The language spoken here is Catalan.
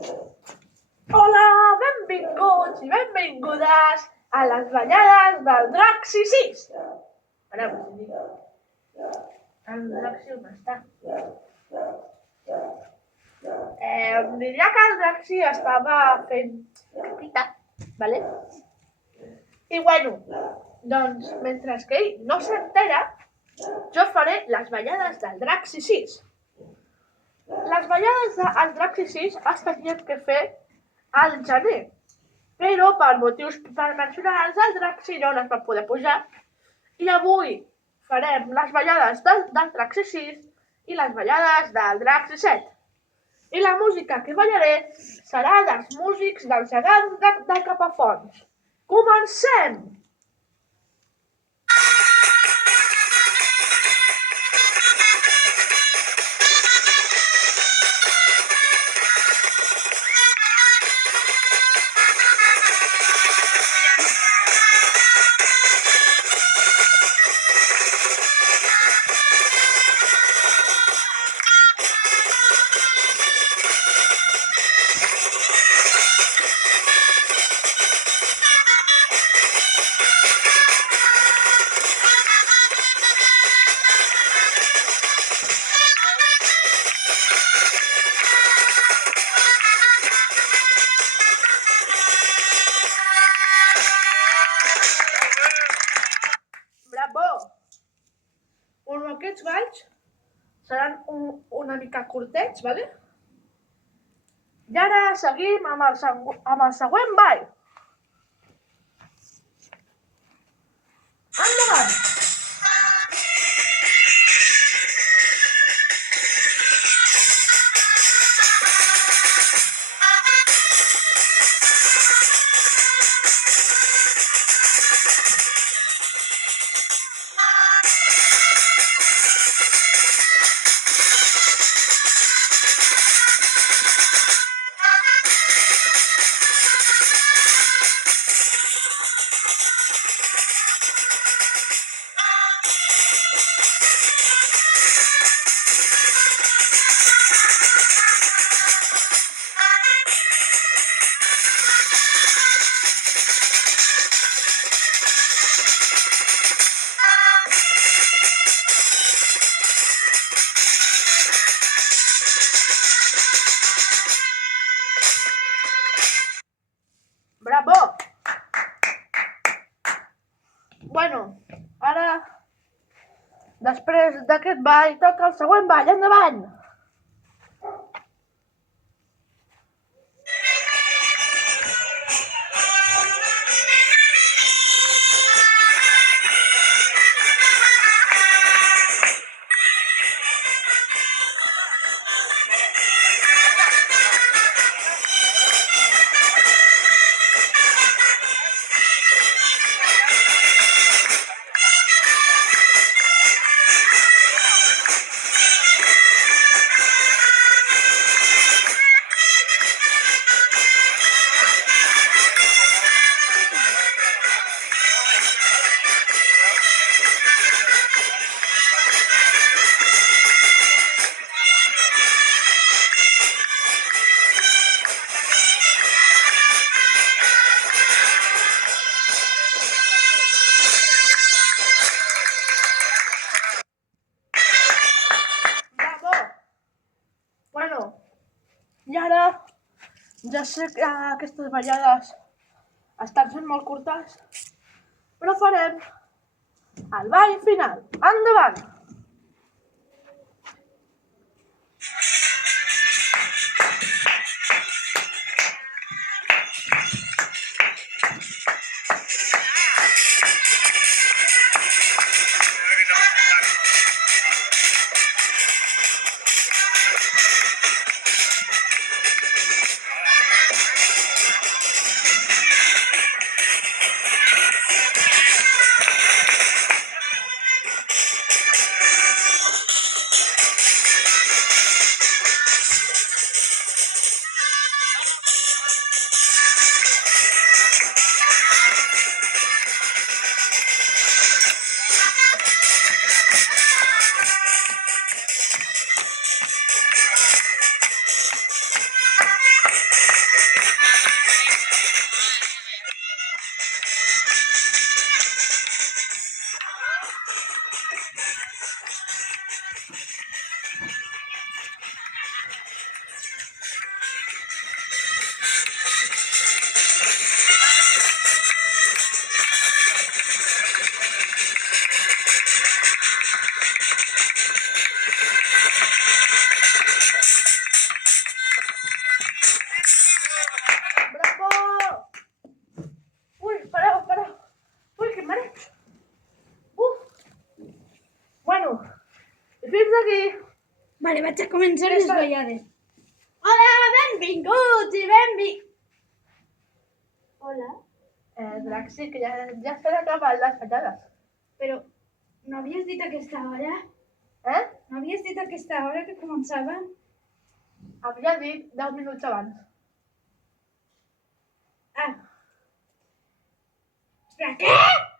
Hola, benvinguts i benvingudes a les ballades del Draxi 6. Ara us dic. El Draxi on està? Diria que el Draxi estava fent pita, ¿vale? I bueno, doncs mentre que ell no s'entera, jo faré les ballades del Draxi 6. Les ballades del Draxi 6 es tenien que fer al gener, però per motius personals el Draxi no les va poder pujar i avui farem les ballades del Draxi 6 i les ballades del Draxi 7. I la música que ballaré serà dels músics del gegant de Capafonts. Comencem! Bravo! Bueno, aquests balls seran una mica curtets, ¿vale? I ara seguim amb el següent ball. Endavant! Bravo! Bueno, ara, després d'aquest ball, toca el següent ball. Endavant! I ara, ja sé que aquestes ballades estan sent molt curtes, però farem el ball final. Endavant! fins aquí. Vale, vaig a començar les ballades. Hola, benvinguts i Hola, Draxi, que ja s'han acabat les ballades. però no havies dit aquesta hora? No havies dit aquesta hora que començava? Havia dit 10 minuts abans. Ah. Espera, què?